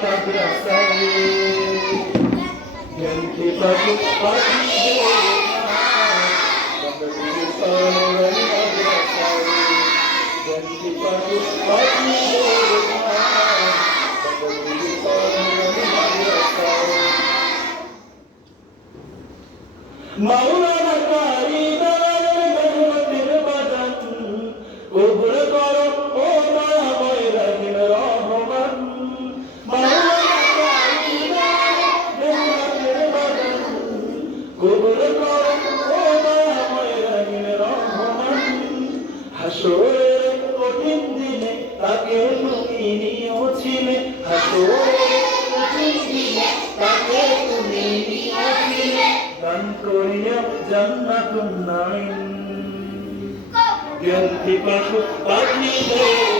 kita berasai Dan kita yang Dan kita menikmati di Memberi হাসরের কঠিন দিনে তাকে তুমি নিয়েছিলে হাসরের কঠিন দিনে তাকে তুমি নিয়েছিলে দান করিয়া জান্নাতুন নাইম জ্ঞান পিপাসু পাখি দিনের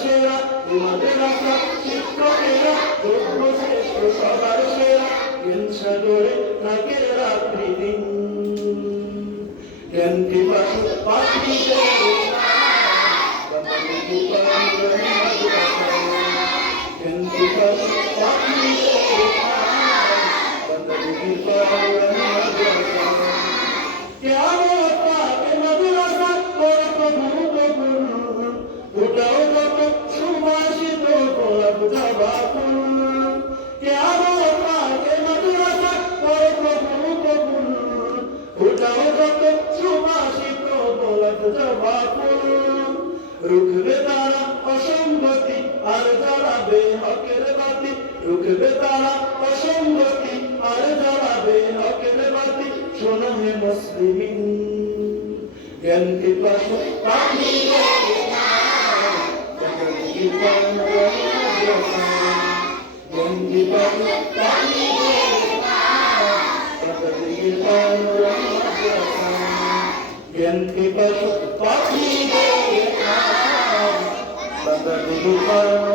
সেরা রাস্তার শিক্ষকেরা যোগ্য শ্রেষ্ঠ সবার সেরা হিংসা করে থাকে রাত্রি দিন। জ্ঞান পিপাসু পাখিদের জ্ঞান রুখবে তারা অসঙ্গতি আর জ্বালাবে হকের বাতি রুখবে তারা অসঙ্গতি আর জ্বালাবে হকের বাতি শোনো। হে মুসলিমিন জ্ঞান। পিপাসু শুরু করো